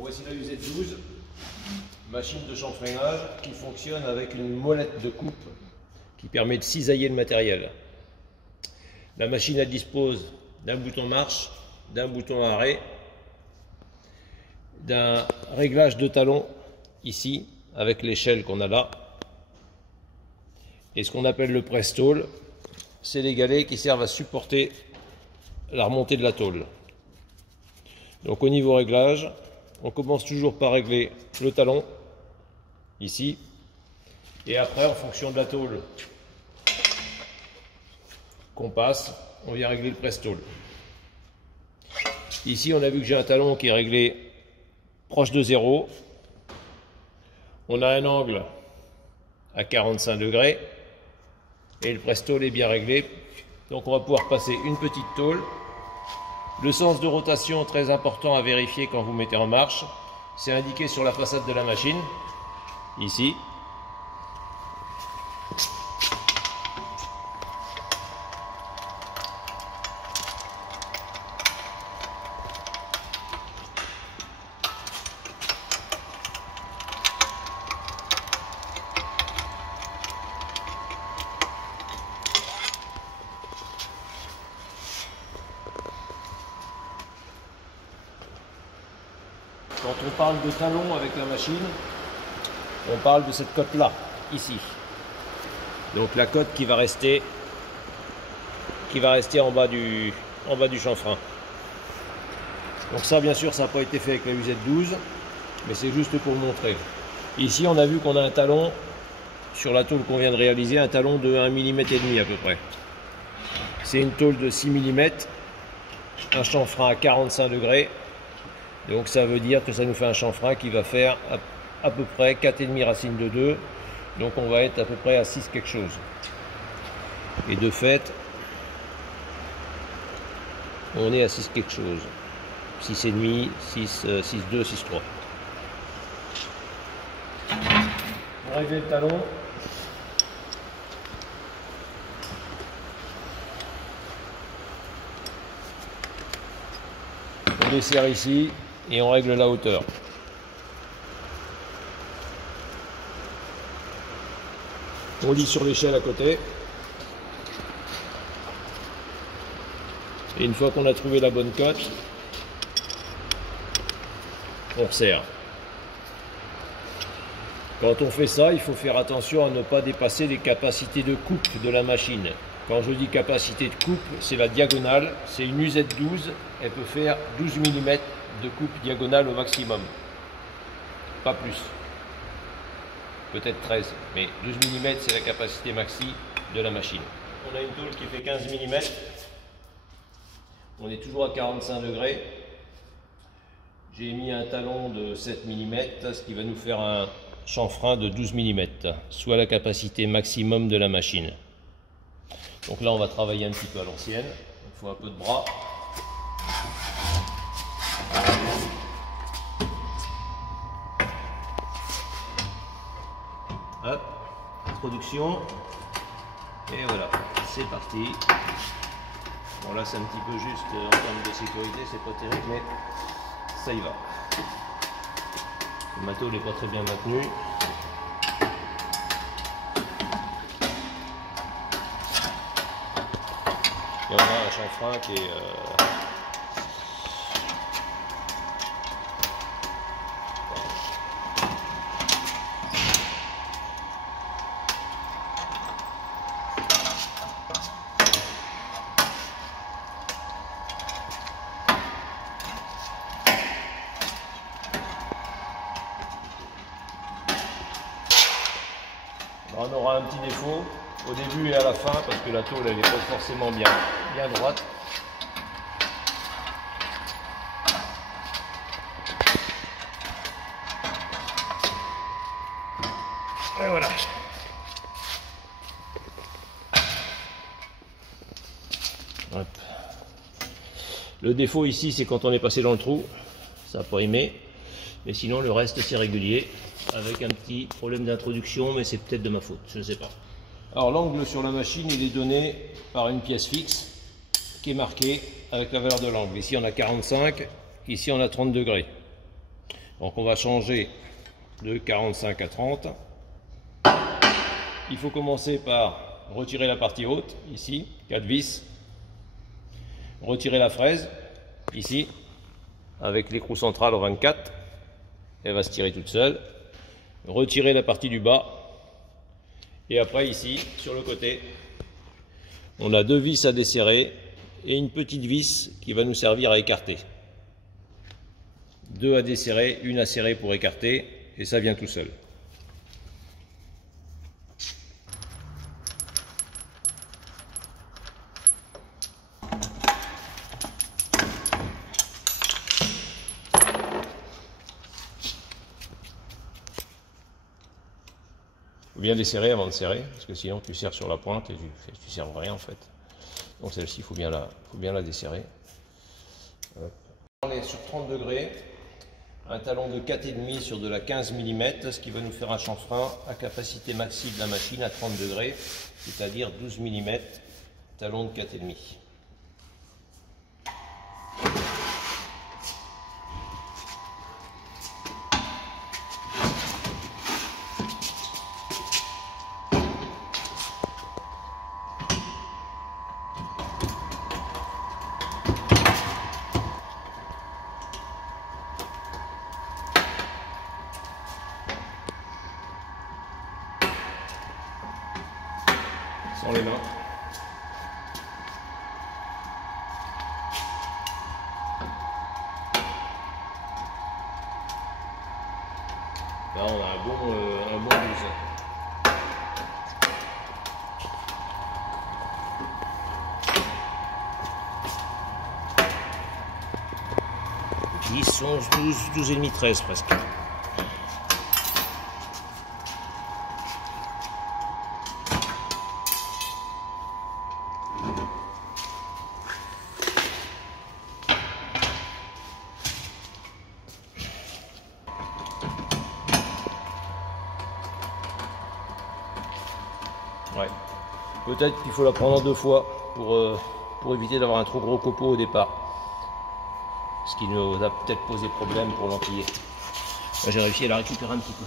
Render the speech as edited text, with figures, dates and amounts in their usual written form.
Voici la UZ12, machine de chanfreinage qui fonctionne avec une molette de coupe qui permet de cisailler le matériel. La machine elle dispose d'un bouton marche, d'un bouton arrêt, d'un réglage de talon ici avec l'échelle qu'on a là, et ce qu'on appelle le press-tôle, c'est les galets qui servent à supporter la remontée de la tôle. Donc au niveau réglage, on commence toujours par régler le talon ici, et après en fonction de la tôle qu'on passe, on vient régler le press-tôle. Ici on a vu que j'ai un talon qui est réglé proche de 0. On a un angle à 45 degrés et le press-tôle est bien réglé. Donc on va pouvoir passer une petite tôle. Le sens de rotation très important à vérifier quand vous mettez en marche, c'est indiqué sur la façade de la machine, ici. Quand on parle de talon avec la machine, on parle de cette cote-là, ici. Donc la cote qui va rester en bas du chanfrein. Donc ça, bien sûr, ça n'a pas été fait avec la UZ12, mais c'est juste pour montrer. Ici, on a vu qu'on a un talon, sur la tôle qu'on vient de réaliser, un talon de 1,5 mm à peu près. C'est une tôle de 6 mm, un chanfrein à 45 degrés. Donc ça veut dire que ça nous fait un chanfrein qui va faire à peu près 4,5 racines de 2. Donc on va être à peu près à 6 quelque chose. Et de fait, on est à 6 quelque chose. 6,5, 6,2, 6,3. Pour régler le talon, on desserre ici et on règle la hauteur. On lit sur l'échelle à côté. Et une fois qu'on a trouvé la bonne cote, on resserre. Quand on fait ça, il faut faire attention à ne pas dépasser les capacités de coupe de la machine. Quand je dis capacité de coupe, c'est la diagonale. C'est une UZ12, elle peut faire 12 mm de coupe diagonale au maximum. Pas plus. Peut-être 13, mais 12 mm c'est la capacité maxi de la machine. On a une tôle qui fait 15 mm. On est toujours à 45 degrés. J'ai mis un talon de 7 mm, ce qui va nous faire un chanfrein de 12 mm, soit la capacité maximum de la machine. Donc là on va travailler un petit peu à l'ancienne. Il faut un peu de bras. Hop, introduction, et voilà, c'est parti. Bon là c'est un petit peu juste en termes de sécurité, c'est pas terrible, mais ça y va. Le matos n'est pas très bien maintenu. Et on a un chanfrein qui est on aura un petit défaut au début et à la fin parce que la tôle elle n'est pas forcément bien droite. Et voilà. Hop. Le défaut ici c'est quand on est passé dans le trou, ça n'a pas aimé, mais sinon le reste c'est régulier. Avec un petit problème d'introduction, mais c'est peut-être de ma faute, je ne sais pas. Alors l'angle sur la machine, il est donné par une pièce fixe qui est marquée avec la valeur de l'angle. Ici on a 45, ici on a 30 degrés. Donc on va changer de 45 à 30. Il faut commencer par retirer la partie haute, ici, 4 vis. Retirer la fraise, ici, avec l'écrou central au 24. Elle va se tirer toute seule. Retirer la partie du bas. Et après, ici, sur le côté, on a 2 vis à desserrer et une petite vis qui va nous servir à écarter. 2 à desserrer, une à serrer pour écarter, et ça vient tout seul. Il faut bien desserrer avant de serrer, parce que sinon tu serres sur la pointe et tu serres rien en fait. Donc celle-ci, il faut bien la desserrer. On est sur 30 degrés, un talon de 4,5 sur de la 15 mm, ce qui va nous faire un chanfrein à capacité maxi de la machine à 30 degrés, c'est-à-dire 12 mm, talon de 4,5. Sans les mains. Là, on a un bon 12. Ils sont 12 et demi, 13 presque. Ouais. Peut-être qu'il faut la prendre en 2 fois pour éviter d'avoir un trop gros copeau au départ. Ce qui nous a peut-être posé problème pour l'enquiller. J'ai réussi à la récupérer un petit peu.